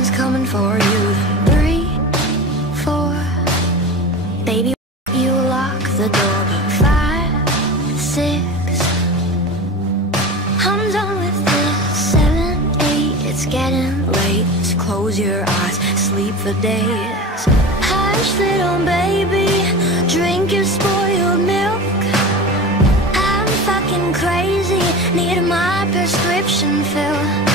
something's coming for you. 3, 4, baby, you lock the door. 5, 6, I'm done with this. 7, 8, it's getting late. So close your eyes, sleep for days. Hush, little baby, drink your spoiled milk. I'm fucking crazy, need my prescription filled.